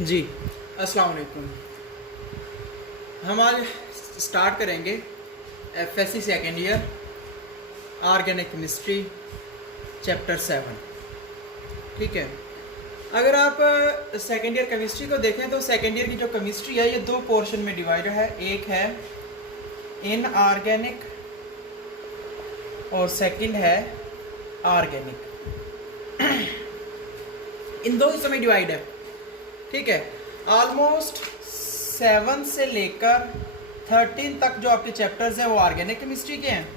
जी अस्सलाम वालेकुम। हम आज स्टार्ट करेंगे FSc second year organic chemistry chapter 7। ठीक है, अगर आप सेकेंड ईयर केमिस्ट्री को देखें तो सेकेंड ईयर की जो केमिस्ट्री है ये दो पोर्शन में डिवाइडेड है। एक है इनऑर्गेनिक और सेकंड है ऑर्गेनिक। इन दो हिस्सों में डिवाइड है। ठीक है, ऑलमोस्ट 7 से लेकर 13 तक जो आपके चैप्टर्स हैं वो ऑर्गेनिक केमिस्ट्री के हैं,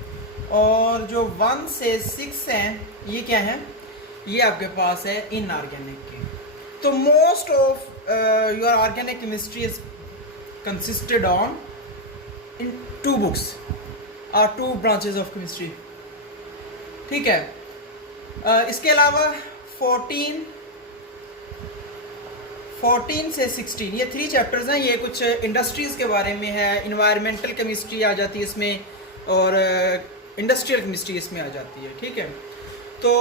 और जो 1 से 6 हैं ये क्या हैं, ये आपके पास है इनऑर्गेनिक के। तो most of your organic chemistry is consisted on in 2 books और 2 ब्रांचेस ऑफ केमिस्ट्री। ठीक है, इसके अलावा 14 से 16 ये 3 चैप्टर्स हैं। ये कुछ इंडस्ट्रीज़ के बारे में है, इन्वायरमेंटल केमिस्ट्री आ जाती है इसमें, और इंडस्ट्रियल केमिस्ट्री इसमें आ जाती है। ठीक है, तो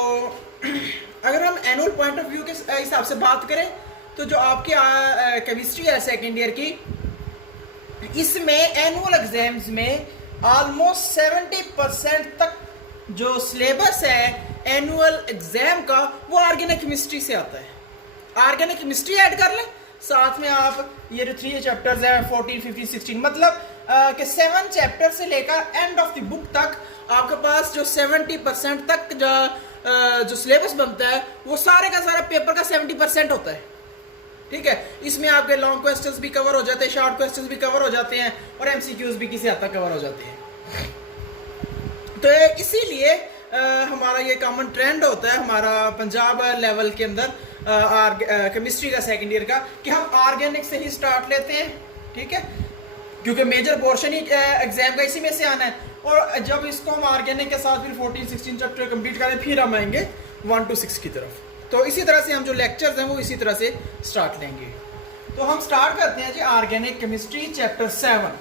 अगर हम एनुअल पॉइंट ऑफ व्यू के हिसाब से बात करें तो जो आपकी केमिस्ट्री है सेकेंड ईयर की, इसमें एनुअल एग्जाम्स में ऑलमोस्ट 70% तक जो सिलेबस है एनुअल एग्जाम का वो ऑर्गेनिक केमिस्ट्री से आता है। ऑर्गेनिक केमिस्ट्री ऐड कर लें, साथ में आप ये जो 3 चैप्टर्स हैं 14, 15, 16, मतलब कि 7 चैप्टर से लेकर एंड ऑफ द बुक तक आपके पास जो 70% तक जो सिलेबस बनता है वो सारे का सारा पेपर का 70% होता है। ठीक है, इसमें आपके लॉन्ग क्वेश्चंस भी कवर हो जाते हैं, शॉर्ट क्वेश्चंस भी कवर हो जाते हैं, और एमसीक्यूज भी किसी हद तक कवर हो जाते हैं। तो इसीलिए हमारा ये कॉमन ट्रेंड होता है हमारा पंजाब लेवल के अंदर केमिस्ट्री का सेकेंड ईयर का, कि हम ऑर्गेनिक से ही स्टार्ट लेते हैं। ठीक है, क्योंकि मेजर पोर्शन ही एग्जाम का इसी में से आना है, और जब इसको हम ऑर्गेनिक के साथ फिर 14, 16 चैप्टर कंप्लीट करें फिर हम आएंगे 1 to 6 की तरफ। तो इसी तरह से हम जो लेक्चर्स हैं वो इसी तरह से स्टार्ट लेंगे। तो हम स्टार्ट करते हैं जी ऑर्गेनिक केमिस्ट्री चैप्टर 7।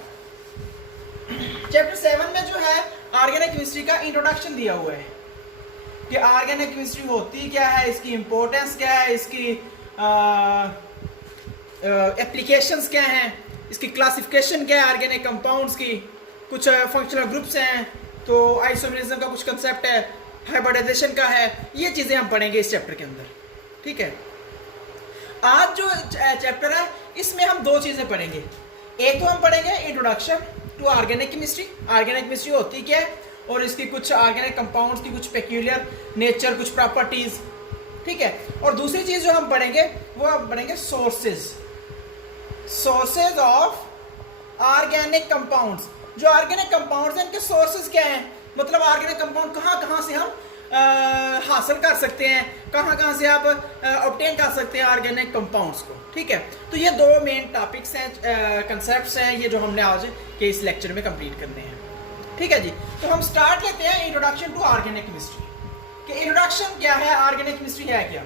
चैप्टर 7 में जो है ऑर्गेनिक केमिस्ट्री का इंट्रोडक्शन दिया हुआ है कि ऑर्गेनिक केमिस्ट्री होती क्या है, इसकी इंपॉर्टेंस क्या है, इसकी एप्लीकेशंस क्या हैं, इसकी क्लासिफिकेशन क्या है ऑर्गेनिक कंपाउंड्स की, कुछ फंक्शनल ग्रुप्स हैं, तो आइसोमरिज्म का कुछ कंसेप्ट है, हाइब्रिडाइजेशन का है, ये चीज़ें हम पढ़ेंगे इस चैप्टर के अंदर। ठीक है, आज जो चैप्टर है इसमें हम 2 चीज़ें पढ़ेंगे। एक तो हम पढ़ेंगे introduction to organic chemistry, organic chemistry होती क्या है और इसकी कुछ ऑर्गेनिक कंपाउंड्स की कुछ पेक्यूलियर नेचर, कुछ प्रॉपर्टीज। ठीक है, और दूसरी चीज जो हम पढ़ेंगे वो हम पढ़ेंगे सोर्सेज ऑफ ऑर्गेनिक कंपाउंड्स। जो ऑर्गेनिक कंपाउंड्स हैं इनके सोर्सेज क्या हैं, मतलब ऑर्गेनिक कंपाउंड कहाँ से हम हासिल कर सकते हैं, कहाँ से आप ऑब्टेन कर सकते हैं ऑर्गेनिक कंपाउंड्स को। ठीक है, तो ये 2 मेन टॉपिक्स हैं, कंसेप्ट्स हैं, ये जो हमने आज के इस लेक्चर में कंप्लीट करने हैं। ठीक है जी, तो हम स्टार्ट लेते हैं इंट्रोडक्शन टू ऑर्गेनिक केमिस्ट्री कि इंट्रोडक्शन क्या है, ऑर्गेनिक केमिस्ट्री है क्या।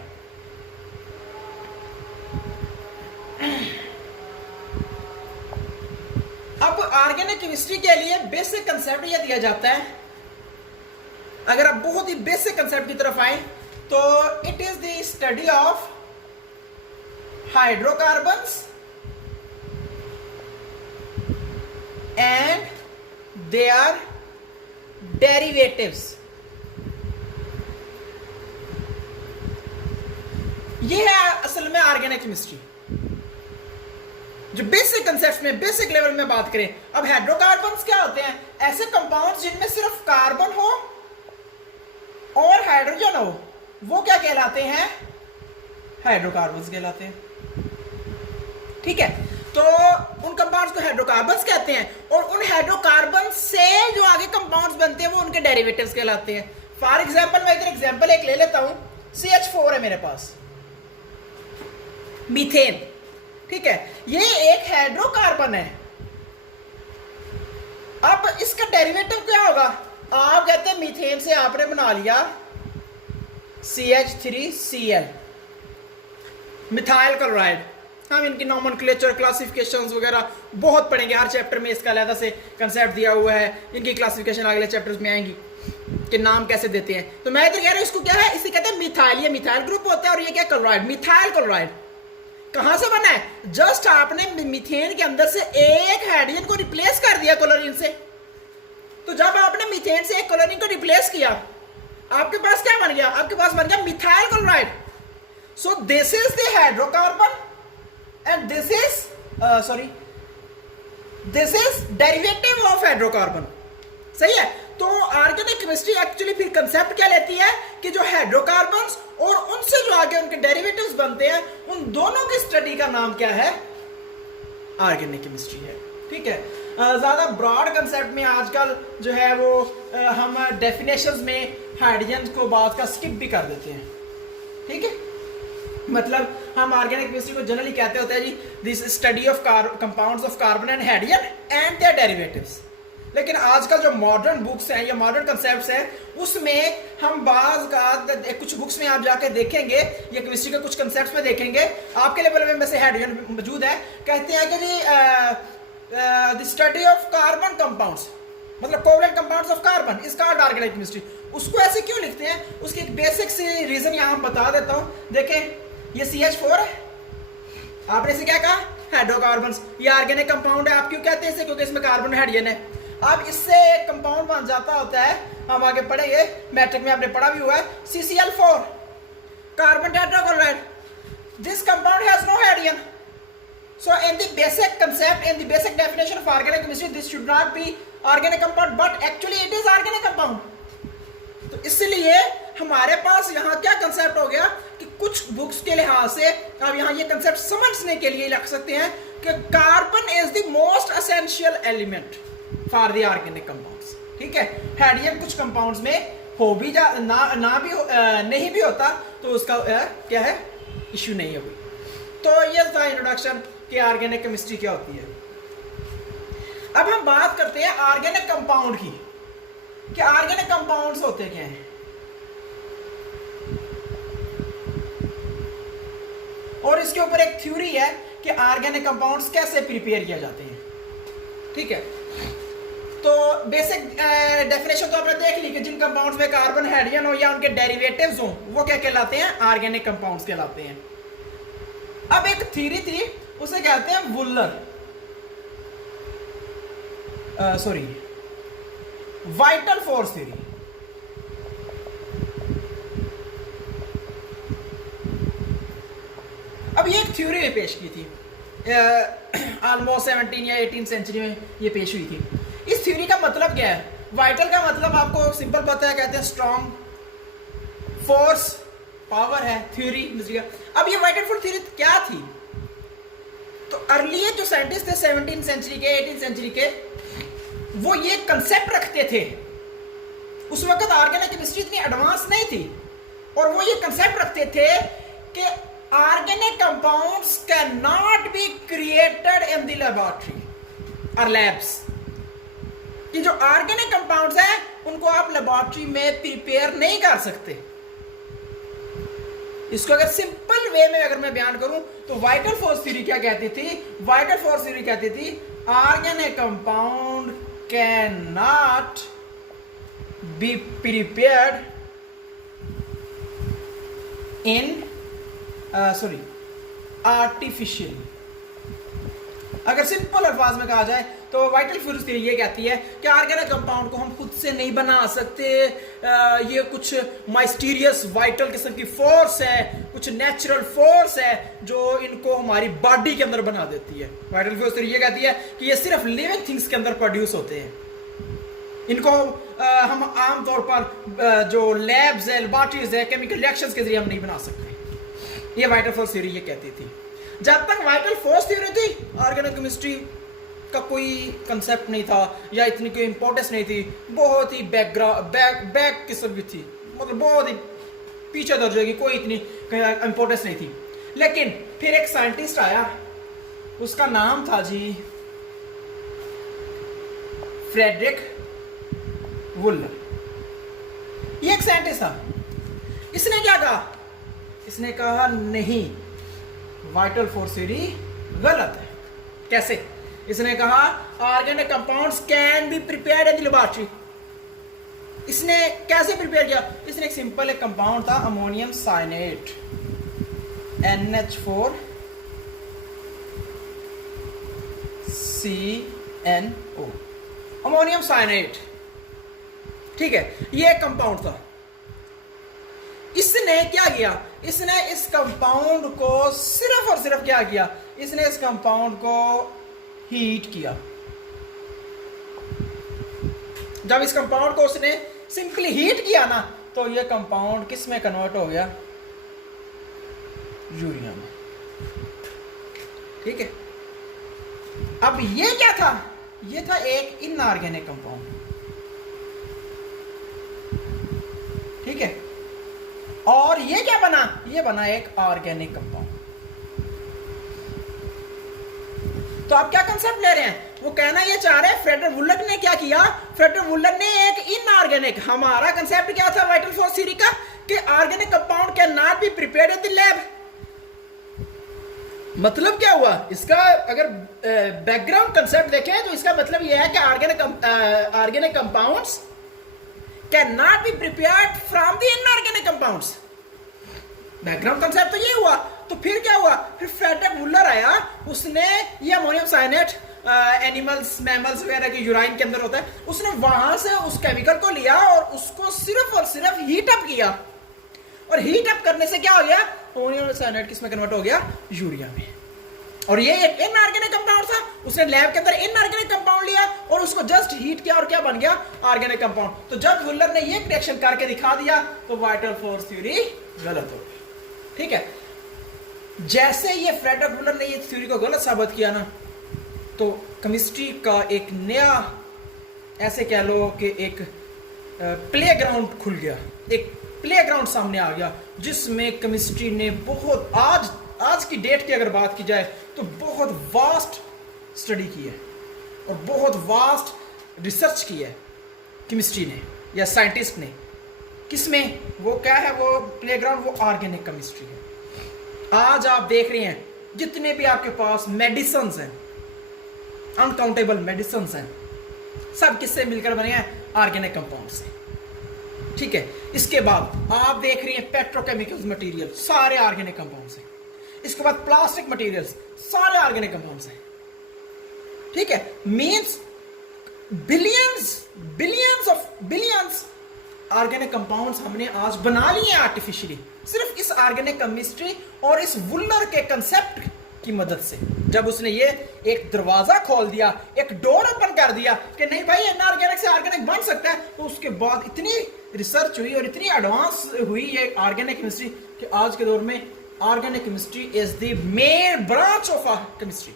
अब ऑर्गेनिक केमिस्ट्री के लिए बेसिक कंसेप्ट यह दिया जाता है, अगर आप बहुत ही बेसिक कंसेप्ट की तरफ आए तो it is the study of hydrocarbons and their derivatives. ये है असल में ऑर्गेनिक केमिस्ट्री। जो बेसिक कंसेप्ट में बेसिक लेवल में बात करें, अब हाइड्रोकार्बन्स क्या होते हैं, ऐसे कंपाउंड्स जिनमें सिर्फ कार्बन हो और हाइड्रोजन हो, वो क्या कहलाते हैं, हाइड्रोकार्बन्स कहलाते हैं। ठीक है, तो उन कंपाउंड्स को हाइड्रोकार्बन्स कहते हैं, और उन हाइड्रोकार्बन्स से जो आगे कंपाउंड्स बनते हैं वो उनके डेरिवेटिव्स कहलाते हैं। फॉर एग्जांपल मैं इधर एग्जांपल एक ले लेता हूं, CH4 है मेरे पास, मीथेन। ठीक है, ये एक हाइड्रोकार्बन है। अब इसका डेरिवेटिव क्या होगा, आप कहते हैं मीथेन से आपने बना लिया CH3Cl, मिथाइल क्लोराइड। हम इनकी नॉमेनक्लेचर, क्लासिफिकेशंस वगैरह बहुत पढ़ेंगे, हर चैप्टर में इसका अलग से कंसेप्ट दिया हुआ है, इनकी क्लासिफिकेशन अगले चैप्टर्स में आएंगी कि नाम कैसे देते हैं। तो मैं इधर कह रहा हूं इसको क्या है, इसे कहते हैं मिथाइल, ये मिथाइल ग्रुप होता है, और ये क्या, क्लोराइड, मिथाइल क्लोराइड। कहां से बना है? जस्ट आपने मीथेन के अंदर से एक हाइड्रोजन को रिप्लेस कर दिया क्लोरीन से। तो जब आपने मीथेन से एक क्लोरीन को रिप्लेस किया, आपके पास क्या बन गया? आपके पास बन गया methyl chloride. So this is the hydrocarbon and this is this is derivative of hydrocarbon. सही है। तो ऑर्गेनिक केमिस्ट्री एक्चुअली फिर कंसेप्ट क्या लेती है कि जो हाइड्रोकार्बन्स और उनसे जो आगे उनके डेरिवेटिव्स बनते हैं, उन दोनों की स्टडी का नाम क्या है? ऑर्गेनिक केमिस्ट्री है। ठीक है। ज्यादा ब्रॉड कंसेप्ट में आजकल जो है वो हम डेफिनेशंस में हाइड्रोजन को बात का स्किप भी कर देते हैं। ठीक है। मतलब हम ऑर्गेनिक केमिस्ट्री को जनरली कहते होते हैं जी this study of compounds of carbon and hydrogen and their derivatives. लेकिन आजकल जो मॉडर्न बुक्स हैं या मॉडर्न कंसेप्ट्स हैं, उसमें हम बाज का कुछ बुक्स में आप जाके देखेंगे या केमिस्ट्री के कुछ कंसेप्ट्स में देखेंगे, आपके लेवल में से हाइड्रोजन मौजूद है, कहते हैं कि जी the study of carbon compounds, मतलब covalent compounds of carbon is called organic chemistry. उसको ऐसे क्यों लिखते हैं? उसकी एक बेसिक सी रीजन यहाँ बता देता हूँ। देखें, ये CH4 है, आपने इसे क्या कहा? हाइड्रोकार्बन्स। ये ऑर्गेनिक कंपाउंड है। आप क्यों कहते हैं इसे? क्योंकि इसमें कार्बन हाइड्रोजन है। अब इससे एक कंपाउंड बन जाता होता है, हम आगे पढ़ेंगे, मैट्रिक में आपने पढ़ा भी हुआ है, CCl4, carbon tetrachloride. This compound has no hydrogen. So in the basic concept, in the basic definition of organic chemistry, this should not be organic compound, but actually it is organic compound. तो इसलिए हमारे पास यहाँ क्या concept हो गया कि कुछ books के लिहाज से आप यहाँ ये कंसेप्ट समझने के लिए रख सकते हैं कि carbon is the most essential element for the organic compounds. ठीक है। हाइड्रोजन कुछ कंपाउंड्स में हो भी जा ना भी नहीं भी होता, तो उसका क्या है? इश्यू नहीं है कोई। तो ये था इंट्रोडक्शन कि ऑर्गेनिक केमिस्ट्री क्या होती है। अब हम बात करते हैं ऑर्गेनिक कंपाउंड की कि ऑर्गेनिक कंपाउंड्स होते क्या हैं। और इसके ऊपर एक थ्योरी है कि ऑर्गेनिक कंपाउंड्स कैसे प्रिपेयर किए जाते हैं। ठीक है। तो बेसिक डेफिनेशन तो आपने देख ली कि जिन कंपाउंड्स में कार्बन हाइड्रोजन हो या उनके डेरिवेटिव्स हो, वो क्या कहलाते हैं? ऑर्गेनिक कंपाउंड्स कहलाते हैं। अब एक थ्योरी थी, उसे कहते हैं वुलर, वाइटल फोर्स थ्योरी। अब ये एक थ्योरी पेश की थी ऑलमोस्ट 17 या 18 सेंचुरी में ये पेश हुई थी। इस थ्योरी का मतलब क्या है? वाइटल का मतलब आपको सिंपल पता है, कहते हैं स्ट्रॉन्ग, फोर्स, पावर है, थ्योरी। अब ये वाइटल फोर्स थ्योरी क्या थी? तो अर्ली जो साइंटिस्ट थे 17 सेंचुरी के, 18 सेंचुरी के, वो ये कंसेप्ट रखते थे। उस वक्त ऑर्गेनिक केमिस्ट्री इतनी एडवांस नहीं थी, और वो ये कंसेप्ट रखते थे कि organic compounds can not be created in the laboratory और लैब्स। कि जो ऑर्गेनिक कंपाउंड्स हैं उनको आप लेबोरेटरी में प्रिपेयर नहीं कर सकते। इसको अगर सिंपल वे में अगर मैं बयान करूं तो वाइटल फोर्स थ्योरी क्या कहती थी? वाइटल फोर्स थ्योरी कहती थी organic compound can not be prepared in artificial. अगर सिंपल अल्फाज में कहा जाए तो वाइटल फोर्स थ्योरी ये कहती है कि ऑर्गेनिक कंपाउंड को हम खुद से नहीं बना सकते। ये कुछ माइस्टीरियस वाइटल किस्म की फोर्स है, कुछ नेचुरल फोर्स है जो इनको हमारी बॉडी के अंदर बना देती है। वाइटल फोर्स थ्योरी ये कहती है कि ये सिर्फ लिविंग थिंग्स के अंदर प्रोड्यूस होते हैं। इनको हम आमतौर पर जो लैब्स है, लेबोरेटरीज है, केमिकल रिएक्शंस के जरिए हम नहीं बना सकते। ये वाइटल फोर्स थ्योरी ये कहती थी। जब तक वाइटल फोर्स थ्योरी थी, ऑर्गेनिक केमिस्ट्री का कोई कंसेप्ट नहीं था या इतनी कोई इंपॉर्टेंस नहीं थी, बहुत ही बैक किस्म की थी, मतलब बहुत ही पीछे दर्जे की, कोई इतनी इंपॉर्टेंस नहीं थी। लेकिन फिर एक साइंटिस्ट आया, उसका नाम था जी फ्रेडरिक वुलर। ये एक साइंटिस्ट था। इसने क्या कहा? इसने कहा नहीं, वाइटल फोर्स थ्योरी गलत है। कैसे? इसने कहा organic compounds can be prepared in the laboratory. इसने कैसे प्रिपेयर किया? इसने एक सिंपल एक कंपाउंड था ammonium cyanate NH4 CnO, ammonium cyanide. ठीक है, ये एक कंपाउंड था। इसने क्या किया, इसने इस कंपाउंड को सिर्फ और सिर्फ क्या किया, इसने इस कंपाउंड को हीट किया। जब इस कंपाउंड को उसने सिंपली हीट किया ना, तो ये कंपाउंड किस में कन्वर्ट हो गया, यूरिया में। ठीक है, अब ये क्या था, ये था एक इनऑर्गेनिक कंपाउंड। ठीक है, और ये क्या बना, ये बना एक ऑर्गेनिक कंपाउंड। तो आप क्या कंसेप्ट ले रहे हैं, वो कहना ये चाह रहे हैं, फ्रेडरिक वुलर ने क्या किया, फ्रेडरिक वुलर ने एक इनऑर्गेनिक, हमारा कंसेप्ट क्या था वाइटल फोर्स थ्योरी का, कि organic compound can not be prepared in the lab. मतलब क्या हुआ इसका, अगर बैकग्राउंड कंसेप्ट देखें तो इसका मतलब यह है कि organic compounds can not be prepared from the inorganic compounds. Background concept तो ये हुआ। तो फिर क्या हुआ, फिर फ्रेडरिक वुलर आया, उसने ये अमोनियम साइनेट एनिमल्स, मैमल्स वगैरह के यूराइन के अंदर होता है, उसने वहां से उस केमिकल को लिया और उसको सिर्फ और सिर्फ हीट अप किया, और हीट अप करने से क्या हो गया, अमोनियम साइनाइड किसमें कन्वर्ट हो गया, यूरिया में। और ये एक इनऑर्गेनिक कंपाउंड था, उसने लैब के अंदर इनऑर्गेनिक कंपाउंड लिया और उसको जस्ट हीट किया और क्या बन गया, ऑर्गेनिक कंपाउंड। तो जब वुलर ने ये रिएक्शन करके दिखा दिया तो वाइटल फोर्स थ्योरी गलत हो गई। ठीक है, जैसे ये फ्रेडरिक वुलर ने ये थ्योरी को गलत साबित किया ना, तो केमिस्ट्री का एक नया, ऐसे कह लो कि एक प्लेग्राउंड खुल गया, एक प्लेग्राउंड सामने आ गया, जिसमें केमिस्ट्री ने बहुत, आज की डेट की अगर बात की जाए तो बहुत वास्ट स्टडी की है और बहुत वास्ट रिसर्च की है केमिस्ट्री ने या साइंटिस्ट ने। किसमें, वो क्या है, वो प्लेग्राउंड, वो ऑर्गेनिक केमिस्ट्री है। आज आप देख रहे हैं जितने भी आपके पास मेडिसिन्स हैं, अनकाउंटेबल मेडिसिन्स हैं, सब किससे मिलकर बने हैं, ऑर्गेनिक कंपाउंड से। ठीक है, इसके बाद आप देख रहे हैं पेट्रोकेमिकल्स मटेरियल, सारे ऑर्गेनिक कंपाउंड से। इसके बाद प्लास्टिक मटेरियल्स, सारे ऑर्गेनिक कंपाउंड्स हैं। ठीक है, मींस बिलियंस ऑर्गेनिक कंपाउंड्स हमने आज बना लिए हैं आर्टिफिशियली, सिर्फ इस ऑर्गेनिक केमिस्ट्री और इस वुलर के कंसेप्ट की मदद से। जब उसने ये एक दरवाजा खोल दिया, एक डोर ओपन कर दिया कि नहीं भाई इनऑर्गेनिक से ऑर्गेनिक बन सकता है, तो उसके बाद इतनी रिसर्च हुई और इतनी एडवांस हुई ये ऑर्गेनिक केमिस्ट्री कि आज के दौर में organic chemistry is the main branch of chemistry.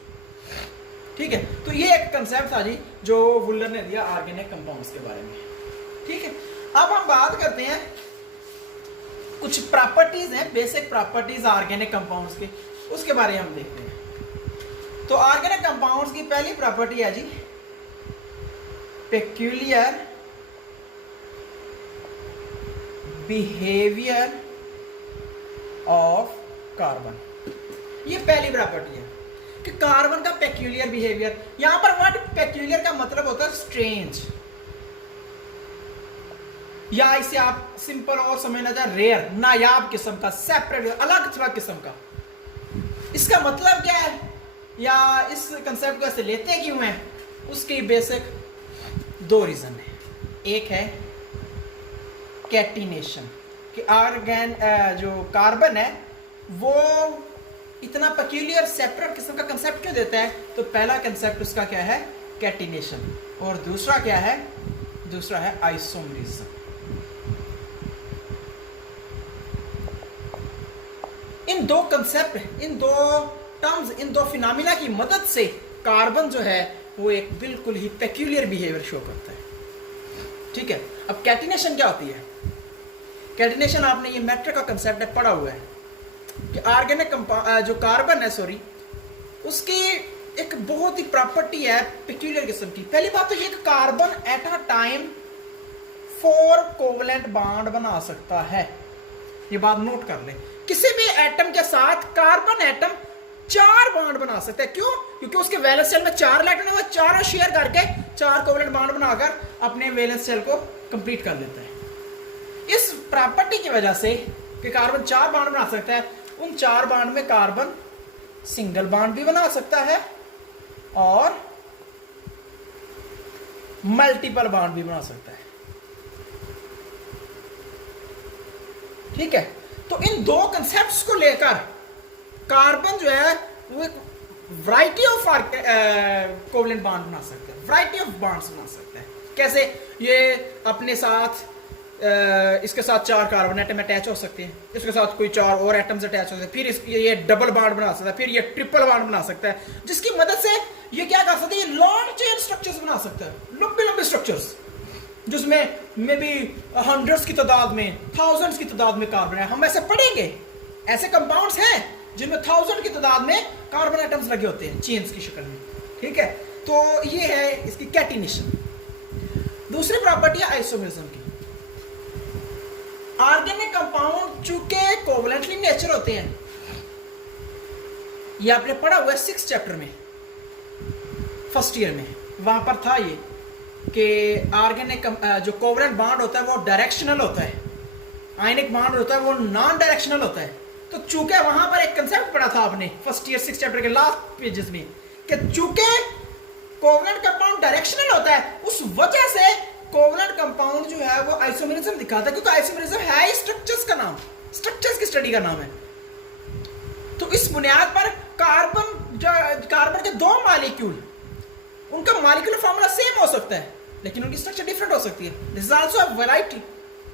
ठीक है, तो ये एक कंसेप्ट था जी जो वुलर ने दिया ऑर्गेनिक कंपाउंड्स के बारे में। ठीक है, अब हम बात करते हैं, कुछ प्रॉपर्टीज हैं, बेसिक प्रॉपर्टीज ऑर्गेनिक कंपाउंड्स की, उसके बारे में हम देखते हैं। तो ऑर्गेनिक कंपाउंड्स की पहली प्रॉपर्टी है जी पेक्यूलियर बिहेवियर ऑफ कार्बन। ये पहली प्रॉपर्टी है कि कार्बन का पेक्यूलियर बिहेवियर। यहां पर वर्ड पेक्यूलियर का मतलब होता है स्ट्रेंज, या इसे आप सिंपल और समझना चाहे रेयर, नायाब किस्म का, सेपरेट, अलग थलग किस्म का। इसका मतलब क्या है, या इस कंसेप्ट को ऐसे लेते क्यों हैं, उसकी बेसिक दो रीजन है। एक है कैटिनेशन, कि जो कार्बन है वो इतना पेक्यूलियर सेपरेट किस्म का कंसेप्ट क्यों देता है, तो पहला कंसेप्ट उसका क्या है, कैटिनेशन, और दूसरा क्या है, दूसरा है आइसोमरिज्म। इन दो कंसेप्ट, इन दो टर्म्स, इन दो फिनोमिना की मदद से कार्बन जो है वो एक बिल्कुल ही पेक्यूलियर बिहेवियर शो करता है। ठीक है, अब कैटिनेशन क्या होती है, कैटिनेशन आपने ये मैटर का कंसेप्ट है पढ़ा हुआ है कि ऑर्गेनिक जो कार्बन है, सॉरी, उसकी एक बहुत ही प्रॉपर्टी है पेक्यूलियर किस्म की। पहली बात तो ये कि carbon at a time 4 covalent bond बना सकता है, ये बात नोट कर ले। किसी भी एटम के साथ कार्बन एटम 4 बॉन्ड बना सकता है। क्यों, क्योंकि उसके वैलेंस शेल में 4 इलेक्ट्रॉन है, वो चारों शेयर करके 4 कोवलेंट बॉन्ड बनाकर अपने वैलेंस शेल को कंप्लीट कर लेता है। इस प्रॉपर्टी की वजह से कि कार्बन 4 बॉन्ड बना सकता है, उन 4 बॉन्ड में कार्बन सिंगल बॉन्ड भी बना सकता है और मल्टीपल बॉन्ड भी बना सकता है। ठीक है, तो इन दो कंसेप्ट्स को लेकर कार्बन जो है वो एक वैरायटी ऑफ कोवलेंट बॉन्ड बना सकता है, वैरायटी ऑफ बॉन्ड्स बना सकता है। कैसे? ये अपने साथ इसके साथ 4 कार्बन एटम अटैच हो सकते हैं, इसके साथ कोई 4 और एटम्स अटैच हो सकते हैं, फिर ये डबल बॉन्ड बना सकता है, फिर ये ट्रिपल बॉन्ड बना सकता है, जिसकी मदद से ये क्या कर सकते हैं, ये लॉन्ग चेन स्ट्रक्चर्स बना सकता है, लंबे लंबे स्ट्रक्चर्स, जिसमें मे बी हंड्रेड्स की तादाद में, थाउजेंड्स की तादाद में कार्बन है। हम ऐसे पढ़ेंगे, ऐसे कंपाउंड्स हैं जिनमें 1000 की तादाद में कार्बन एटम्स लगे होते हैं चेन्स की शक्ल में। ठीक है, तो ये है इसकी कैटिनेशन। दूसरी प्रॉपर्टी है आइसोमेरिज्म की। ऑर्गेनिक कंपाउंड चूंकि कोवलेंटली नेचर होते हैं, ये आपने पढ़ा हुआ है 6th चैप्टर में, फर्स्ट ईयर में, वहां पर था ये कि ऑर्गेनिक जो कोवलेंट बॉन्ड होता है वो डायरेक्शनल होता है, आयनिक बॉन्ड होता है वो नॉन डायरेक्शनल होता है। तो चूंकि वहां पर एक कंसेप्ट पढ़ा था आपने फर्स्ट ईयर 6th चैप्टर के लास्ट पेजेस में कि चूंकि कोवलेंट कंपाउंड डायरेक्शनल होता है, उस वजह से कोवलेंट कंपाउंड जो है वो आइसोमेरिज्म दिखाता है, क्योंकि आइसोमेरिज्म है स्ट्रक्चर्स का नाम, स्ट्रक्चर्स की स्टडी का नाम है। तो इस बुनियाद पर कार्बन के 2 मॉलिक्यूल, उनका मॉलिक्यूलर फार्मूला सेम हो सकता है लेकिन उनकी स्ट्रक्चर डिफरेंट हो सकती है। This is also a variety,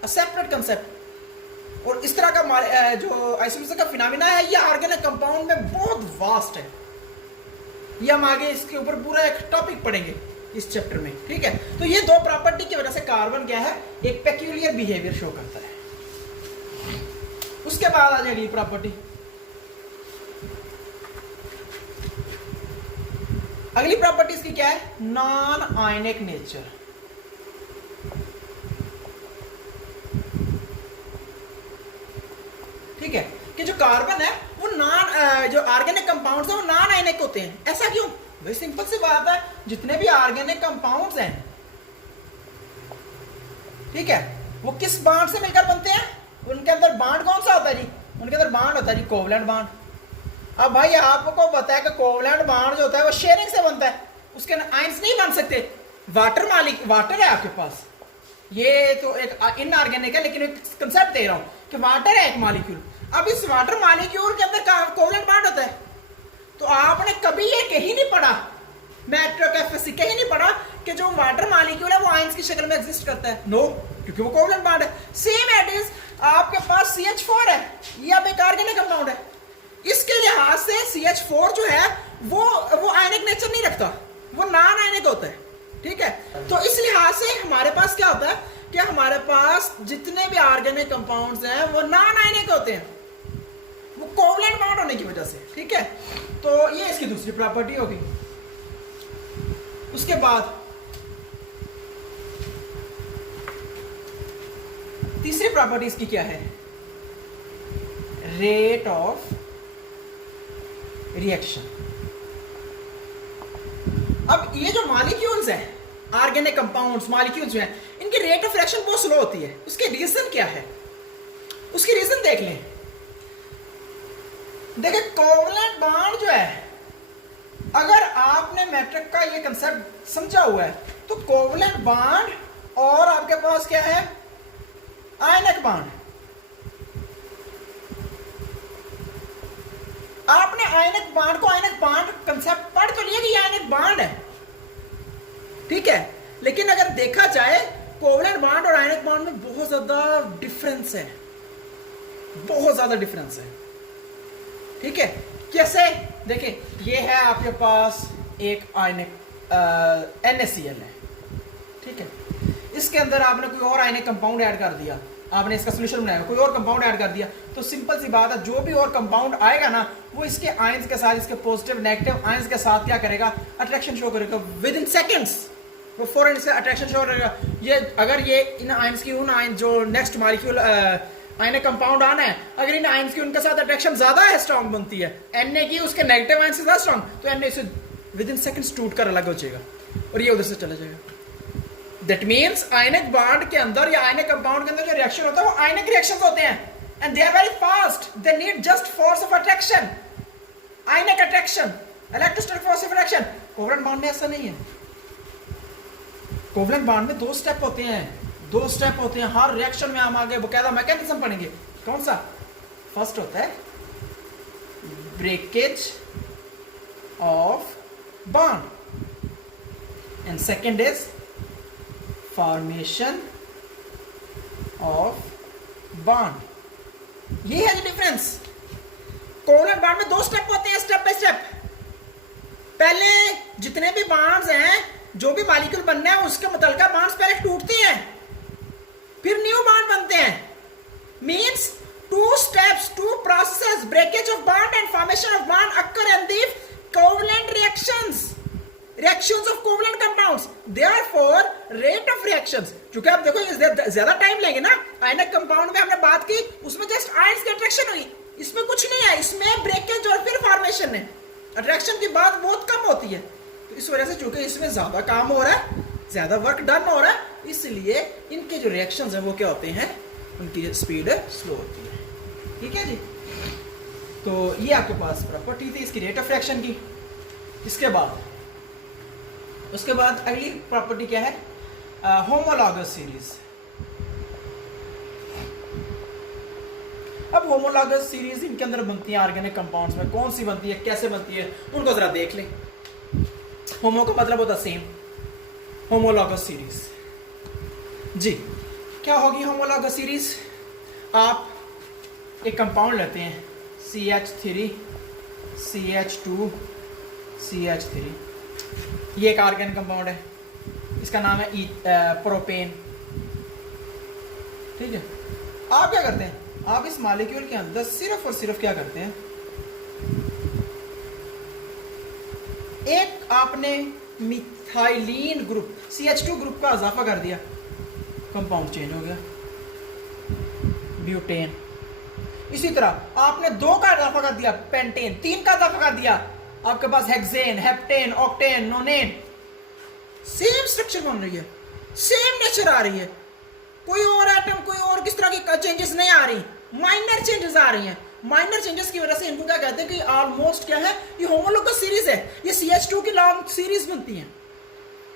a separate concept. और इस तरह का जो आइसोमेरिज्म का फिनोमेना है, ये ऑर्गेनिक कंपाउंड में बहुत वास्ट है। ये हम आगे इसके ऊपर पूरा एक टॉपिक पढ़ेंगे इस चैप्टर में। ठीक है, तो ये 2 प्रॉपर्टी की वजह से कार्बन क्या है, एक पेक्यूलियर बिहेवियर शो करता है। उसके बाद आ जाए अगली प्रॉपर्टी। अगली प्रॉपर्टी इसकी क्या है, नॉन आयनिक नेचर। ठीक है, कि जो कार्बन है वो जो ऑर्गेनिक कंपाउंड्स हैं वो नॉन आयनिक होते हैं। ऐसा क्यों? वही सिंपल सी बात है, जितने भी ऑर्गेनिक कंपाउंड्स हैं, ठीक है, वो किस बॉन्ड से मिलकर बनते हैं? उनके अंदर बॉन्ड कौन सा होता है जी? उनके अंदर बॉन्ड होता है जी कोवलेंट बॉन्ड। अब भाई आपको पता है कि कोवलेंट बॉन्ड जो होता है वो शेयरिंग से बनता है, उसके आयंस नहीं बन सकते। वाटर है आपके पास, ये तो एक इनऑर्गेनिक है, लेकिन एक कंसेप्ट दे रहा हूं कि वाटर है एक मॉलिक्यूल। अब इस वाटर मॉलिक्यूल के अंदर कोवलेंट बॉन्ड होता है, तो आपने कभी ये कहीं नहीं पढ़ा, मैट्रिक एफएससी कहीं नहीं पढ़ा कि जो वाटर मॉलिक्यूल है वो आयंस की शक्ल में एग्जिस्ट करता है। नो, क्योंकि वो कोवलेंट बॉन्ड है। सेम एट इज आपके पास CH4 है, ये अब एक ऑर्गेनिक कंपाउंड है। इसके लिहाज से CH4 जो है वो आयनिक नेचर नहीं रखता, वो नॉन आयनिक होता है। ठीक है, तो इस लिहाज से हमारे पास क्या होता है कि हमारे पास जितने भी ऑर्गेनिक कंपाउंड्स हैं वो नॉन आयनिक होते हैं, वो कोवलेंट बॉन्ड होने की वजह से। ठीक है, तो ये इसकी दूसरी प्रॉपर्टी होगी। उसके बाद तीसरी प्रॉपर्टी इसकी क्या है, रेट ऑफ रिएक्शन। अब ये जो मॉलिक्यूल्स हैं, ऑर्गेनिक कंपाउंड्स मॉलिक्यूल्स जो हैं, इनकी रेट ऑफ रिएक्शन बहुत स्लो होती है। उसके रीजन क्या है, उसकी रीजन देख लें। देखिए, कोवलेंट बॉन्ड जो है, अगर आपने मैट्रिक का ये कंसेप्ट समझा हुआ है, तो कोवलेंट बॉन्ड और आपके पास क्या है, आयनिक बॉन्ड। आपने आयनिक बॉन्ड को आयनिक बॉन्ड कंसेप्ट पढ़ तो लिया कि ये आयनिक बॉन्ड है, ठीक है, लेकिन अगर देखा जाए कोवलेंट बॉन्ड और आयनिक बॉन्ड में बहुत ज्यादा डिफरेंस है, बहुत ज्यादा डिफरेंस है। ठीक है, कैसे? देखिए, ये है आपके पास एक आयनिक NaCl है, ठीक है, इसके अंदर आपने कोई और आयनिक कंपाउंड ऐड कर दिया, आपने इसका सोल्यूशन बनाया, कोई और कंपाउंड ऐड कर दिया, तो सिंपल सी बात है, जो भी और कंपाउंड आएगा ना, वो इसके आयंस के साथ, इसके पॉजिटिव नेगेटिव आयंस के साथ क्या करेगा, अट्रैक्शन शो करेगा विद इन सेकेंड्स, वो फौरन इसका अट्रैक्शन शो करेगा। ये अगर ये इन आयंस की उन आयन जो नेक्स्ट मॉलिक्यूल आयनिक कंपाउंड आना है, अगर इन आयंस की उनके साथ अट्रैक्शन ज्यादा है, स्ट्रांग बनती है, Na की उसके नेगेटिव आयन से ज्यादा स्ट्रांग, तो Na इसे विद इन सेकेंड्स टूट कर अलग हो जाएगा और ये उधर से चला जाएगा। दैट मीन्स आयनिक बॉन्ड के अंदर या आयनिक कंपाउंड के अंदर जो रिएक्शन होता है वो आयनिक रिएक्शंस होते हैं, and they are very fast, they need just force of attraction, ionic attraction, electrostatic force of attraction. Covalent bond में ऐसा नहीं है। कोवलेंट बॉन्ड में 2 स्टेप होते हैं, 2 स्टेप होते हैं। हर रिएक्शन में हम आगे बकायदा मैकेनिज्म पढ़ेंगे। कौन सा? फर्स्ट होता है breakage of bond and second is formation of bond. ये है जो डिफरेंस। कोवलेंट बॉन्ड में 2 स्टेप होते हैं, स्टेप बाय स्टेप। पहले जितने भी बॉन्ड्स हैं, जो भी मॉलिक्यूल बनना है उसके मुतल्लिका बॉन्ड्स पहले टूटते हैं, फिर न्यू बॉन्ड बनते हैं। Means 2 steps, 2 processes, breakage of bond and formation of bond occur in the covalent reactions of covalent compounds. Therefore rate of reactions, क्योंकि आप देखो ज्यादा टाइम लेंगे ना। आयनिक कंपाउंड में हमने बात की, उसमें जस्ट आयंस की अट्रैक्शन हुई, इसमें कुछ नहीं है, इसमें ब्रेकेज और फिर फॉर्मेशन है। अट्रैक्शन की बात बहुत कम होती है, तो इस वजह से चूंकि इसमें ज्यादा काम हो रहा है, ज्यादा वर्क डन हो रहा है, इसलिए इनके जो रिएक्शंस हैं वो क्या होते हैं, उनकी स्पीड स्लो होती है। ठीक है जी। तो ये आपके पास प्रॉपर्टी थी इसकी रेट ऑफ रिएक्शन की। उसके बाद अगली प्रॉपर्टी क्या है? Homologous series. अब होमोलॉगस सीरीज इनके अंदर बनती है ऑर्गेनिक कंपाउंड्स में। कौन सी बनती है, कैसे बनती है, उनको जरा देख लें। होमो का मतलब होता है सेम, होमोलॉगस सीरीज जी। क्या होगी होमोलॉगस सीरीज? आप एक कंपाउंड लेते हैं CH3 CH2 CH3, ये एक ऑर्गेनिक कंपाउंड है, इसका नाम है प्रोपेन। ठीक है। आप क्या करते हैं, आप इस मॉलिक्यूल के अंदर सिर्फ और सिर्फ क्या करते हैं, एक आपने मिथाइलिन ग्रुप CH2 ग्रुप का इजाफा कर दिया, कंपाउंड चेंज हो गया, ब्यूटेन। इसी तरह आपने 2 का इजाफा कर दिया, पेंटेन। 3 का इजाफा कर दिया, आपके पास hexane, heptane, octane, nonane. Same structure बन रही है, सेम नेचर आ रही है, कोई और एटम, कोई और किस तरह की चेंजेस नहीं आ रही, माइनर चेंजेस आ रही हैं। माइनर चेंजेस की वजह से इनको क्या कहते हैं कि ऑलमोस्ट क्या है, ये होमोलॉगस सीरीज है, ये CH2 की लॉन्ग सीरीज बनती है।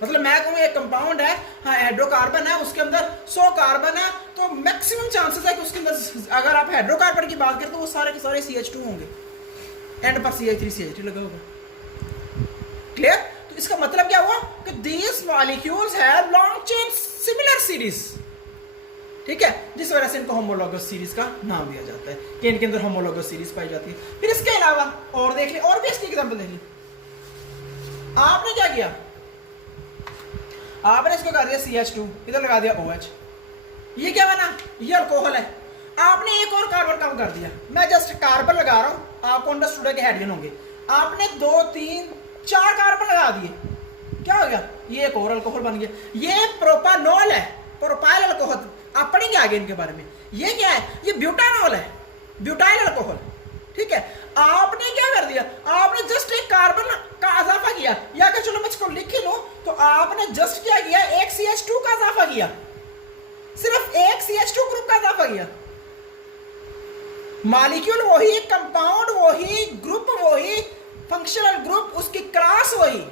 मतलब मैं कहूँ एक कंपाउंड है, हाँ हाइड्रोकार्बन है, उसके अंदर 100 कार्बन है, तो मैक्सिमम चांसेस है कि उसके अंदर अगर आप हाइड्रोकार्बन की बात करें तो वो सारे के सारे CH2 होंगे, एंड पर CH3 CH2 लगा होगा। क्लियर? तो इसका मतलब क्या हुआ कि these molecules have long chain similar series. ठीक है, जिस वजह से इनको होमोलॉगस सीरीज का नाम दिया जाता है कि इनके अंदर होमोलॉगस सीरीज पाई जाती है। फिर इसके अलावा और देख ले, और भी इसकी एग्जांपल देख ली। आपने क्या किया, आपने इसको कर दिया CH2, इधर लगा दिया OH, ये क्या बना, ये अल्कोहल है। आपने एक और कार्बन कम कर दिया, मैं जस्ट कार्बन लगा रहा हूं, आपको अंडरस्टूड है कि हाइड्रोजन होंगे। आपने 2 3 4 कार्बन लगा दिए, क्या हो गया, ये एक और अल्कोहल बन गया। ये प्रोपानॉल है, प्रोपाइल अल्कोहल, आप पढ़ेंगे आगे इनके बारे में। ये क्या है, ये ब्यूटानॉल है, ब्यूटाइल अल्कोहल। ठीक है, आपने क्या कर दिया, आपने जस्ट एक कार्बन का इजाफा किया, या कि चलो मैं इसको लिख ही लूं, तो आपने जस्ट क्या किया, एक CH2 का इजाफा किया, सिर्फ एक CH2 ग्रुप का इजाफा किया। मॉलिक्यूल वही, कंपाउंड वही, ग्रुप वही, फंक्शनल ग्रुप उसकी क्लास वही,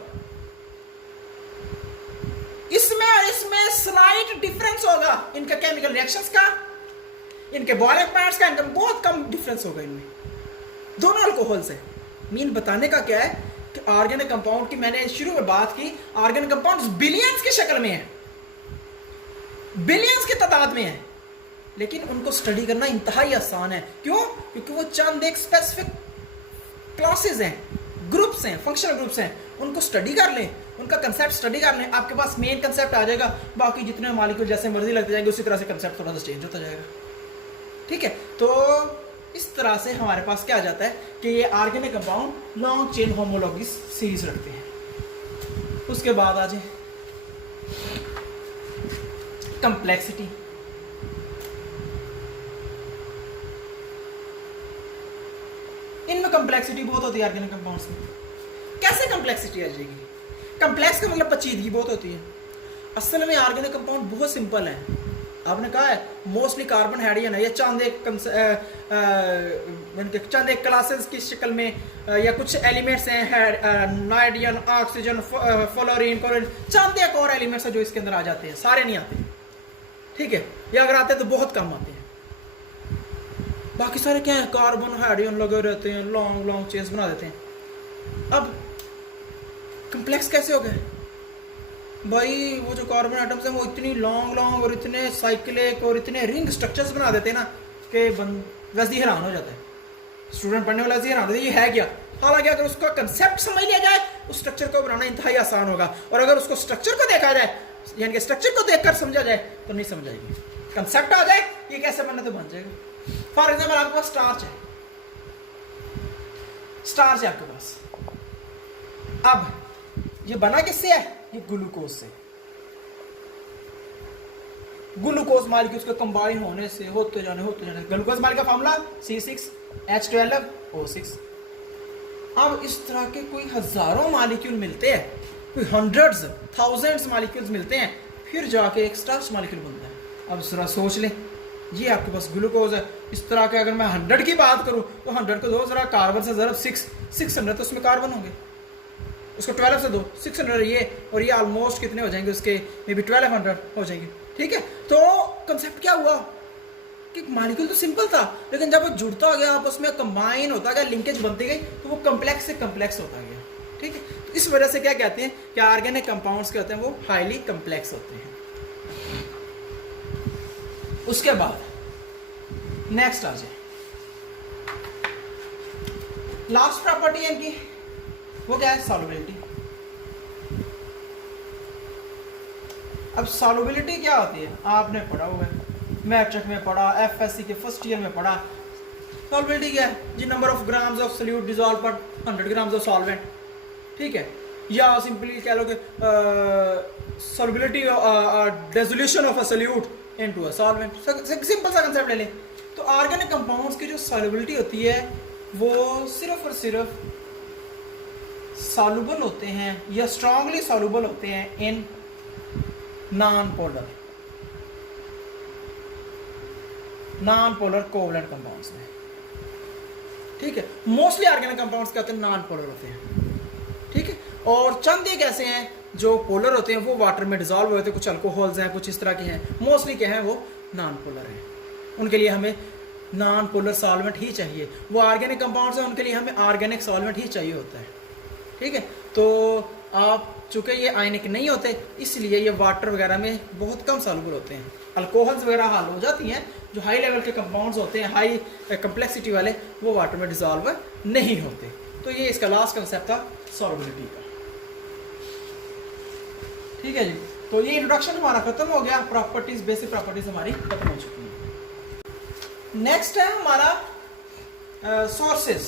इसमें और इसमें स्लाइट डिफरेंस होगा इनके केमिकल रिएक्शंस का, इनके बॉइलिंग पॉइंट्स का, इनका बहुत कम डिफरेंस होगा इनमें, दोनों अल्कोहल से। मीन बताने का क्या है कि ऑर्गेनिक कंपाउंड की मैंने शुरू में बात की, ऑर्गेनिक कंपाउंड्स बिलियंस की शक्ल में है, बिलियंस की तादाद में है, लेकिन उनको स्टडी करना इंतहाई आसान है। क्यों? क्योंकि वो चंद एक स्पेसिफिक क्लासेस हैं, ग्रुप्स हैं, फंक्शनल ग्रुप्स हैं, उनको स्टडी कर लें, उनका कंसेप्ट स्टडी कर लें, आपके पास मेन कंसेप्ट आ जाएगा। बाकी जितने मॉलिक्यूल जैसे मर्जी लगते जाएंगे उसी तरह से कंसेप्ट थोड़ा सा चेंज होता जाएगा। ठीक है, तो इस तरह से हमारे पास क्या आ जाता है कि ये organic compound long chain homologous series रखते हैं। उसके बाद आ जाए कंप्लेक्सिटी। इनमें कंप्लेक्सिटी बहुत होती है ऑर्गेनिक कंपाउंड्स में। कैसे कंप्लेक्सिटी आ जाएगी? कंप्लेक्स का मतलब पेचीदगी बहुत होती है। असल में ऑर्गेनिक कंपाउंड बहुत सिंपल है, आपने कहा है मोस्टली कार्बन हाइड्रोजन है, या चंद एक क्लासेस की शक्ल में या कुछ एलिमेंट्स हैं, नाइट्रोजन, ऑक्सीजन, फ्लोरीन, क्लोरीन, चंद एक और एलिमेंट्स हैं जो इसके अंदर आ जाते हैं, सारे नहीं आते, ठीक है, या अगर आते हैं तो बहुत कम आते हैं। बाकी सारे क्या है, कार्बन हाइड्रोजन लगे रहते हैं, लॉन्ग लॉन्ग चेन्स बना देते हैं। अब कम्प्लेक्स कैसे हो गए भाई, वो जो कार्बन आइटम्स हैं वो इतनी लॉन्ग लॉन्ग और इतने साइक्लिक और इतने रिंग स्ट्रक्चर्स बना देते हैं ना कि वैसे ही हैरान हो जाता है, स्टूडेंट पढ़ने वाला ऐसे हैरान होता है ये है क्या। हालांकि अगर उसका कंसेप्ट समझ लिया जाए उस स्ट्रक्चर को बनाना इंतहाई आसान होगा, और अगर उसको स्ट्रक्चर को देखा जाए, यानी कि स्ट्रक्चर को देखकर समझा जाए तो नहीं समझ आएगी। कंसेप्ट आ जाए ये कैसे बनना तो बन जाएगा। फॉर एग्जाम्पल आपके पास स्टार्च है, स्टार्च है आपके पास, अब ये बना किससे है, ये ग्लूकोज से, ग्लूकोज मालिक्यूल्स के कंबाइन होने से होते जाने ग्लूकोज मालिक्यूल का फार्मूला C6H12O6। अब इस तरह के कोई हजारों मालिक्यूल मिलते हैं, कोई हंड्रेड्स थाउजेंड्स मालिक्यूल्स मिलते हैं, फिर जाके एक स्टार्च मालिक्यूल बनता है। अब जरा सोच ले, ये आपके पास ग्लूकोज है, इस तरह के अगर मैं 100 की बात करूं तो 100 को दो जरा कार्बन से जरा 600 तो उसमें कार्बन होंगे, उसको 12 से दो 600 ये, और ये ऑलमोस्ट कितने हो जाएंगे उसके, मे बी 1200 हो जाएंगे, ठीक है। तो कंसेप्ट क्या हुआ कि मालिक्यूल तो सिंपल था, लेकिन जब वो जुड़ता गया आपस में, कंबाइन होता गया, लिंकेज बनती गई, तो वो कम्प्लेक्स से कम्प्लेक्स होता गया, ठीक है। तो इस वजह से क्या कहते हैं कि ऑर्गेनिक कंपाउंड्स के होते हैं वो हाईली कम्प्लेक्स होते हैं। उसके बाद नेक्स्ट आ जाए, लास्ट प्रॉपर्टी है इनकी, वो क्या है, सॉल्युबिलिटी। अब सॉल्युबिलिटी क्या होती है आपने पढ़ा हुआ है, मैट्रिक में पढ़ा, एफएससी के फर्स्ट ईयर में पढ़ा। सॉल्युबिलिटी क्या है जी, number of grams of solute dissolve per 100 grams of solvent, ठीक है, या सिंपली कह लो कि solubility dissolution of a solute into a solvent, simple सा कंसेप्ट ले लें। तो ऑर्गेनिक कंपाउंड्स की जो सॉल्युबिलिटी होती है वो सिर्फ और सिर्फ सॉल्युबल होते हैं या स्ट्रांगली सॉल्युबल होते हैं in non polar covalent compounds में, ठीक है। मोस्टली ऑर्गेनिक कंपाउंड्स क्या होते हैं, नॉन पोलर होते हैं, ठीक है। और चंद एक ऐसे हैं जो पोलर होते हैं, वो वाटर में डिजॉल्व होते हैं, कुछ अल्कोहल्स हैं, कुछ इस तरह के हैं, मोस्टली क्या हैं वो नॉन पोलर हैं, उनके लिए हमें नॉन पोलर सॉल्वेंट ही चाहिए। वो ऑर्गेनिक कंपाउंड्स हैं, उनके लिए हमें ऑर्गेनिक सॉल्वेंट ही चाहिए होता है, ठीक है। तो आप चूँकि ये आयनिक नहीं होते इसलिए ये वाटर वगैरह में बहुत कम सॉल्युबल होते हैं। अल्कोहल्स वगैरह हल हो जाती हैं, जो हाई लेवल के कंपाउंड्स होते हैं, हाई कम्प्लेक्सिटी वाले, वो वाटर में डिजॉल्व नहीं होते। तो ये इसका लास्ट कंसेप्ट था सॉल्युबिलिटी का, ठीक है जी। तो ये इंट्रोडक्शन हमारा खत्म हो गया, प्रॉपर्टीज, बेसिक प्रॉपर्टीज हमारी खत्म हो चुकी है। नेक्स्ट है हमारा सोर्सेज।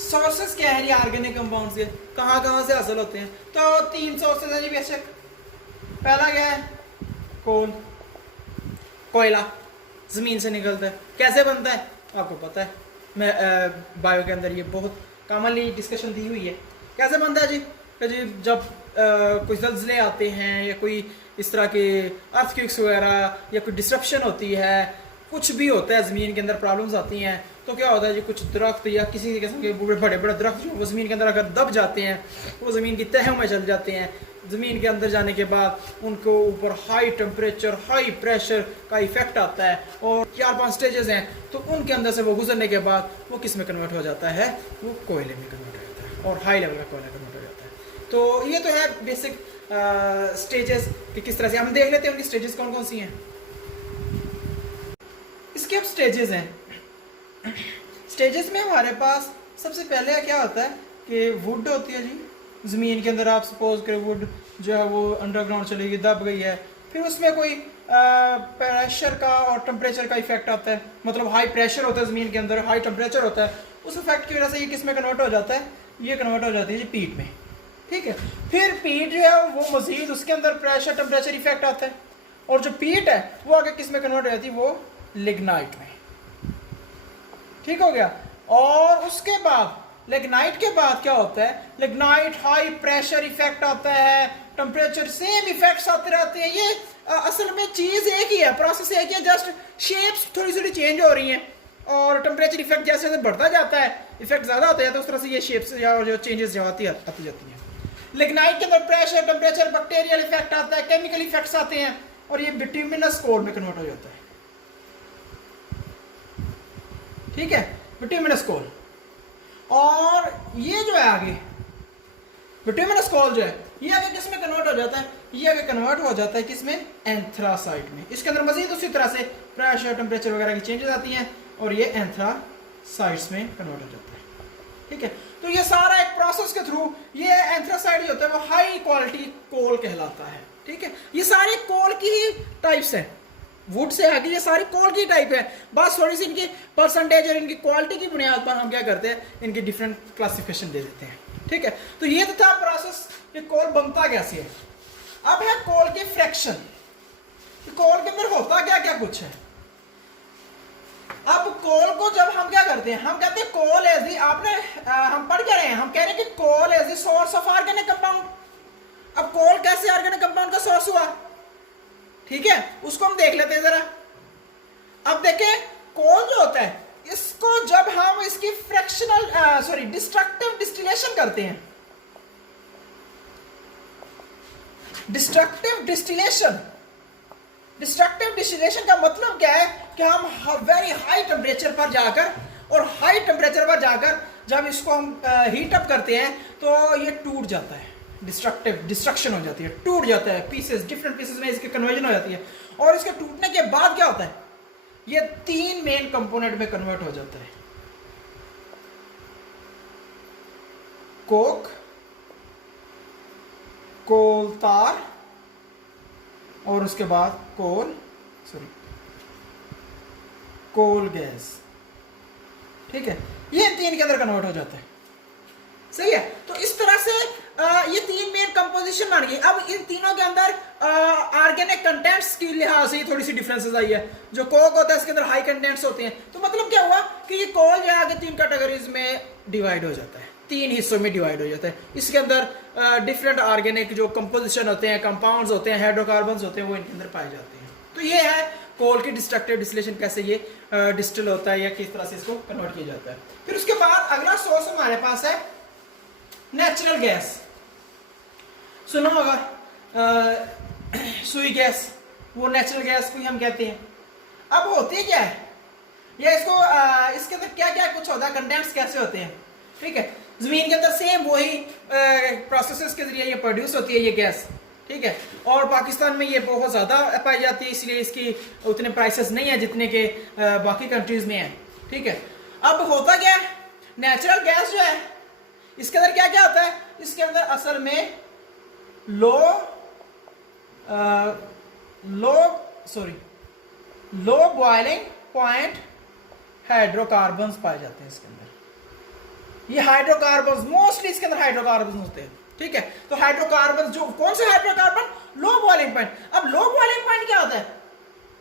सोर्सेस क्या है ये ऑर्गेनिक कंपाउंड्स के, कहाँ से हासिल होते हैं। तो 3 सोर्सेज हैं जी बेशक। पहला क्या है, कोयला जमीन से निकलता है। कैसे बनता है आपको पता है, मैं बायो के अंदर ये बहुत कॉमनली डिस्कशन दी हुई है। कैसे बनता है जी, कि जी जब कोई ज़लज़ले आते हैं या कोई इस तरह के अर्थक्वेक्स वगैरह या कोई डिस्ट्रप्शन होती है, कुछ भी होता है ज़मीन के अंदर, प्रॉब्लम्स आती हैं, तो क्या होता है जी, कुछ दरख्त या किसी किस्म के बड़े बड़े दरख्त जो वो ज़मीन के अंदर अगर दब जाते हैं, वो ज़मीन की तहों में चल जाते हैं। ज़मीन के अंदर जाने के बाद उनको ऊपर हाई टेम्परेचर, हाई प्रेशर का इफेक्ट आता है, और 4-5 स्टेजेस हैं, तो उनके अंदर से वो गुजरने के बाद वो किस में कन्वर्ट हो जाता है, वो कोयले में कन्वर्ट हो जाता है, और हाई लेवल का कोयला कन्वर्ट हो जाता है। तो ये तो है बेसिक स्टेजेस कि किस तरह से हम देख लेते हैं उनकी स्टेजेस कौन कौन सी हैं। इसके अब स्टेजेस हैं। स्टेजेस में हमारे पास सबसे पहले क्या होता है कि वुड होती है जी, ज़मीन के अंदर आप सपोज करें वुड जो है वो अंडरग्राउंड चलेगी, दब गई है, फिर उसमें कोई प्रेशर का और टेम्परेचर का इफेक्ट आता है, मतलब हाई प्रेशर होता है ज़मीन के अंदर, हाई टेम्परेचर होता है, उस इफेक्ट की वजह से ये किस में कन्वर्ट हो जाता है, ये कन्वर्ट हो जाती है जी पीट में, ठीक है। फिर पीट जो है वो मजीद उसके अंदर प्रेशर टेम्परेचर इफेक्ट आता है, और जो पीट है वो आगे किस में कन्वर्ट हो जाती है, वो लिग्नाइट में, ठीक हो गया। और उसके बाद लिग्नाइट के बाद क्या होता है, लिग्नाइट हाई प्रेशर इफेक्ट आता है, टेम्परेचर, सेम इफेक्ट्स आते रहते हैं। ये असल में चीज़ एक ही है, प्रोसेस एक ही है, जस्ट शेप्स थोड़ी थोड़ी चेंज हो रही हैं और टेम्परेचर इफेक्ट जैसे जैसे बढ़ता जाता है, इफेक्ट ज़्यादा होता है तो उस तरह से ये शेप्स या जो चेंजेस जो आती जाती हैं। लिग्नाइट के अंदर प्रेशर, टेम्परेचर, बैक्टीरियल इफेक्ट आता है, केमिकल इफेक्ट्स आते हैं और ये बिट्यूमिनस कोल में कन्वर्ट हो जाता है। ठीक है, बिट्यूमिनस कोल। और ये जो है आगे बिट्यूमिनस कोल जो है ये आगे किस में कन्वर्ट हो जाता है, ये आगे कन्वर्ट हो जाता है किसमें, एंथ्रासाइट में। इसके अंदर मजीद उसी तरह से प्रेशर, टेम्परेचर वगैरह की चेंजेस आती हैं और ये एंथ्रासाइट्स में कन्वर्ट हो जाता है। ठीक है, तो ये सारा एक प्रोसेस के थ्रू, ये एंथ्रासाइड जो होता है वो हाई क्वालिटी कोल कहलाता है। ठीक है, ये सारे कोल की ही टाइप्स हैं, वुड से आगे ये सारी कोल की टाइप है, बस थोड़ी सी इनकी परसेंटेज और इनकी क्वालिटी की बुनियाद पर हम क्या करते हैं, इनकी डिफरेंट क्लासिफिकेशन दे देते हैं। ठीक है, तो ये तो था प्रोसेस कि कोल बनता कैसे है। अब है कोल के फ्रैक्शन, कोल के अंदर होता क्या क्या कुछ है। अब कोल को जब हम क्या करते हैं, हम कहते हैं कोल एज दी, आपने हम पढ़ क्या रहे हैं, हम कह रहे हैं कि coal as the source of organic compound. अब कोल कैसे ऑर्गेनिक कंपाउंड का सोर्स हुआ, ठीक है, उसको हम देख लेते हैं जरा। अब देखें, कोल जो होता है इसको जब हम इसकी फ्रैक्शनल डिस्ट्रक्टिव डिस्टिलेशन करते हैं, डिस्ट्रक्टिव डिस्टिलेशन का मतलब क्या है कि हम वेरी हाई टेम्परेचर पर जाकर और हाई टेम्परेचर पर जाकर जब इसको हम हीट अप करते हैं तो ये टूट जाता है, डिस्ट्रक्शन हो जाती है, टूट जाता है, पीसेस, डिफरेंट पीसेस में इसकी कन्वर्जन हो जाती है। और इसके टूटने के बाद क्या होता है, ये 3 मेन कंपोनेंट में कन्वर्ट हो जाता है, कोक, कोल तार और उसके बाद कोल गैस। ठीक है, ये 3 के अंदर कन्वर्ट हो जाता है। सही है, तो इस तरह से ये 3 मेन कंपोजिशन बन गई। अब इन तीनों के अंदर ऑर्गेनिक कंटेंट्स की लिहाज से थोड़ी सी डिफरेंसेस आई है। जो कोक होता है इसके अंदर हाई कंटेंट्स होते हैं, तो मतलब क्या हुआ कि ये कोल जो है 3 कैटेगरीज में डिवाइड हो जाता है, 3 हिस्सों में डिवाइड हो जाता है। इसके अंदर डिफरेंट ऑर्गेनिक जो कंपोजिशन होते हैं, कंपाउंड्स होते हैं, हाइड्रोकार्बन्स होते हैं, वो इनके अंदर पाए जाते हैं। तो ये है कोल की डिस्ट्रक्टिव डिस्टिलेशन, कैसे ये डिस्टिल होता है या किस तरह से इसको कन्वर्ट किया जाता है। फिर उसके बाद अगला सोर्स हमारे पास है नेचुरल गैस। सुना होगा सुई गैस, वो नेचुरल गैस को ही हम कहते हैं। अब होती क्या है, ये इसको इसके अंदर क्या क्या कुछ होता है, कंटेंट्स कैसे होते हैं। ठीक है, जमीन के अंदर सेम वही प्रोसेसेस के जरिए ये प्रोड्यूस होती है ये गैस। ठीक है, और पाकिस्तान में ये बहुत ज़्यादा पाई जाती है, इसलिए इसकी उतने प्राइसेस नहीं है जितने के बाकी कंट्रीज में है। ठीक है, अब होता क्या है, नेचुरल गैस जो है इसके अंदर क्या क्या होता है, इसके अंदर असल में लो बॉइलिंग पॉइंट हाइड्रोकार्बन्स पाए जाते हैं इसके अंदर। ये हाइड्रोकार्बन्स मोस्टली इसके अंदर हाइड्रोकार्बन्स होते हैं। ठीक है, तो हाइड्रोकार्बन जो कौन से हाइड्रोकार्बन, लो बॉइलिंग पॉइंट। अब लो बॉइलिंग पॉइंट क्या होता है,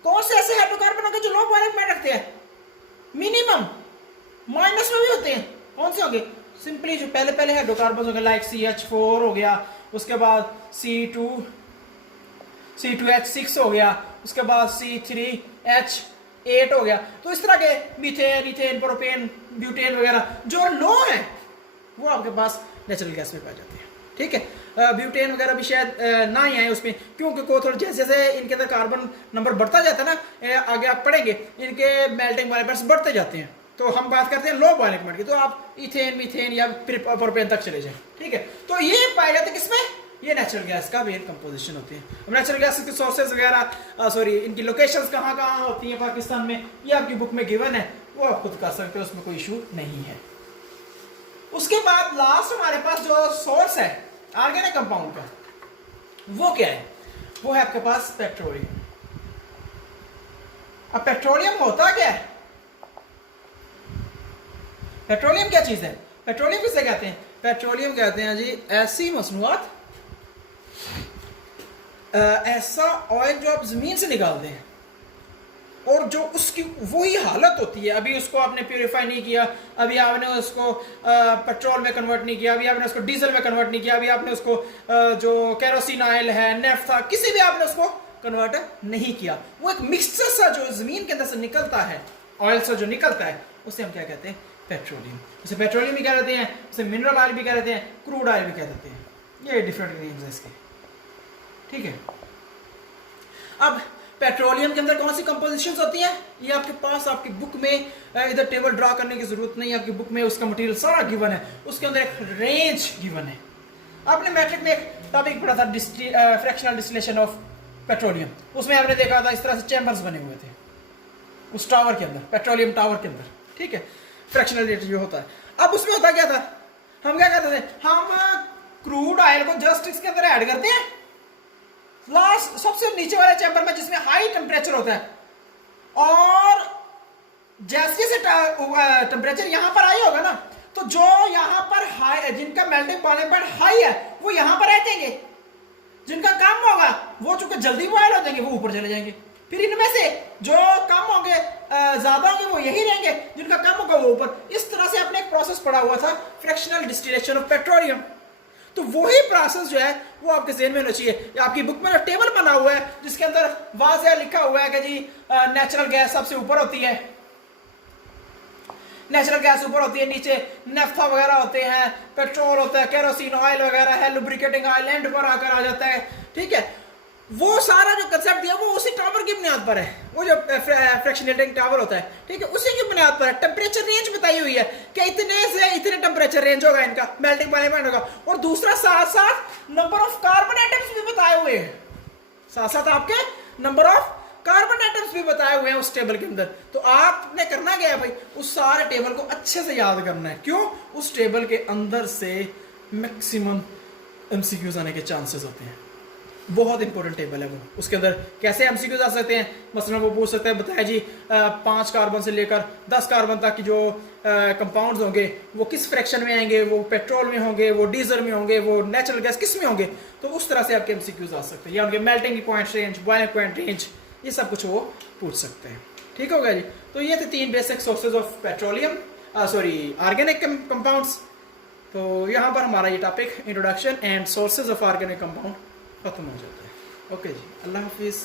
कौन से ऐसे हाइड्रोकार्बन होंगे जो लो बॉइलिंग पॉइंट रखते हैं, मिनिमम माइनस में भी होते हैं, कौन से होंगे, सिंपली जो पहले पहले हाइड्रोकार्बन हो गए लाइक CH4 हो गया, उसके बाद C2H6 हो गया, उसके बाद C3H8 हो गया। तो इस तरह के मीथेन, इथेन, प्रोपेन, ब्यूटेन वगैरह जो लो है वो आपके पास नेचुरल गैस में पाए जाते हैं। ठीक है, ब्यूटेन वगैरह भी शायद ना ही आए उसमें, क्योंकि को थोड़ा जैसे जैसे इनके अंदर कार्बन नंबर बढ़ता जाता है ना, आगे आप पढ़ेंगे इनके मेल्टिंग पॉइंट बढ़ते जाते हैं। तो हम बात करते हैं लो बॉइलिंग पॉइंट की, तो आप इथेन, मीथेन या फिर प्रोपेन तक चले जाएं। ठीक है, तो ये पाए जाते हैं किसमें, ये नेचुरल गैस का मेन कंपोजिशन होती है। अब नेचुरल गैस के सोर्सेज वगैरह इनकी लोकेशंस कहाँ कहाँ होती हैं पाकिस्तान में, ये आपकी बुक में गिवन है, वो आप खुद कर सकते हो, उसमें कोई इशू नहीं है। उसके बाद लास्ट हमारे पास जो सोर्स है ऑर्गेनिक कंपाउंड का, वो क्या है, वो है आपके पास पेट्रोलियम। अब पेट्रोलियम होता क्या है, पेट्रोलियम क्या चीज है, पेट्रोलियम किसे कहते हैं, पेट्रोलियम कहते हैं जी ऐसी मसनूआत, ऐसा ऑयल जो आप जमीन से निकालते हैं, और जो उसकी वही हालत होती है, अभी उसको आपने प्योरीफाई नहीं किया, अभी आपने उसको पेट्रोल में कन्वर्ट नहीं किया, अभी आपने उसको डीजल में कन्वर्ट नहीं किया, अभी आपने उसको जो केरोसिन ऑयल है, नेफ्था, किसी भी आपने उसको कन्वर्ट नहीं किया, वो एक मिक्सचर सा जो जमीन के अंदर से निकलता है, ऑयल से जो निकलता है, उसे हम क्या कहते हैं? पेट्रोलियम। उसे पेट्रोलियम भी कह देते हैं, उसे मिनरल ऑयल भी कह देते हैं, क्रूड ऑयल भी कह देते हैं। ये डिफरेंट नेम्स है इसके, ठीक है। अब पेट्रोलियम के अंदर कौन सी कंपोजिशंस होती हैं, ये आपके पास आपकी बुक में इधर टेबल ड्रा करने की जरूरत नहीं है, आपकी बुक में उसका मटेरियल सारा गिवन है, उसके अंदर एक रेंज गिवन है। आपने मैट्रिक में एक टॉपिक पढ़ा था फ्रैक्शनल डिस्टिलेशन ऑफ पेट्रोलियम, उसमें आपने देखा था इस तरह से चैम्बर्स बने हुए थे उस टावर के अंदर, पेट्रोलियम टावर के अंदर, ठीक है, फ्रैक्शनल रेट जो होता है। अब उसमें होता क्या था, हम क्या करते थे, हम क्रूड ऑयल को जस्ट इसके अंदर ऐड करते हैं लास्ट सबसे नीचे वाले चैम्बर में जिसमें हाई टेम्परेचर होता है, और जैसे से टेम्परेचर यहां पर हाई होगा ना, तो जो यहां पर हाई, जिनका मेल्टिंग पॉइंट हाई है वो यहां पर रह जाएंगे, जिनका कम होगा वो चूंकि जल्दी बॉयल हो जाएंगे वो ऊपर चले जाएंगे, फिर इनमें से जो कम होंगे ज्यादा होंगे वो यही रहेंगे, जिनका कम होगा वो ऊपर। इस तरह से आपने एक प्रोसेस पढ़ा हुआ था, फ्रैक्शनल डिस्टिलेशन ऑफ पेट्रोलियम। तो वही प्रोसेस जो है वो आपके ज़हन में होना चाहिए। आपकी बुक में जो टेबल बना हुआ है जिसके अंदर वाज़ेह लिखा हुआ है कि जी नेचुरल गैस सबसे ऊपर होती है, नेचुरल गैस ऊपर होती है, नीचे नेफ्था वगैरह होते हैं, पेट्रोल होता है, केरोसिन ऑयल वगैरह है, लुब्रिकेटिंग ऑयल एंड पर आकर आ जाता है, ठीक है। वो सारा जो कंसेप्ट दिया वो उसी टावर की बुनियाद पर है, वो जो फ्रैक्शनेटिंग टावर होता है, ठीक है, उसी की बुनियाद पर है। टेम्परेचर रेंज बताई हुई है कि इतने से इतने टेम्परेचर रेंज होगा इनका, मेल्टिंग पॉइंट होगा, और दूसरा साथ साथ नंबर ऑफ कार्बन एटम्स भी बताए हुए हैं, साथ साथ आपके नंबर ऑफ कार्बन एटम्स भी बताए हुए हैं उस टेबल के अंदर। तो आपने करना क्या है भाई, उस सारे टेबल को अच्छे से याद करना है। क्यों? उस टेबल के अंदर से मैक्सिमम एमसीक्यूज आने के चांसेस होते हैं। बहुत इंपॉर्टेंट टेबल है वो। उसके अंदर कैसे एमसीक्यूज आ सकते हैं, मसलन वो पूछ सकते हैं, बताया जी 5 कार्बन से लेकर 10 कार्बन तक की जो कंपाउंड्स होंगे वो किस फ्रैक्शन में आएंगे, वो पेट्रोल में होंगे, वो डीजल में होंगे, वो नेचुरल गैस किस में होंगे। तो उस तरह से आपके एमसीक्यूज आ सकते हैं, या उनके melting point range, boiling point range, ये सब कुछ वो पूछ सकते हैं। ठीक हो गया जी। तो ये थे 3 basic sources of petroleum, organic compounds. तो यहाँ पर हमारा ये topic introduction and sources of organic compound खत्म हो जाता है। ओके जी, अल्लाह हाफिज़।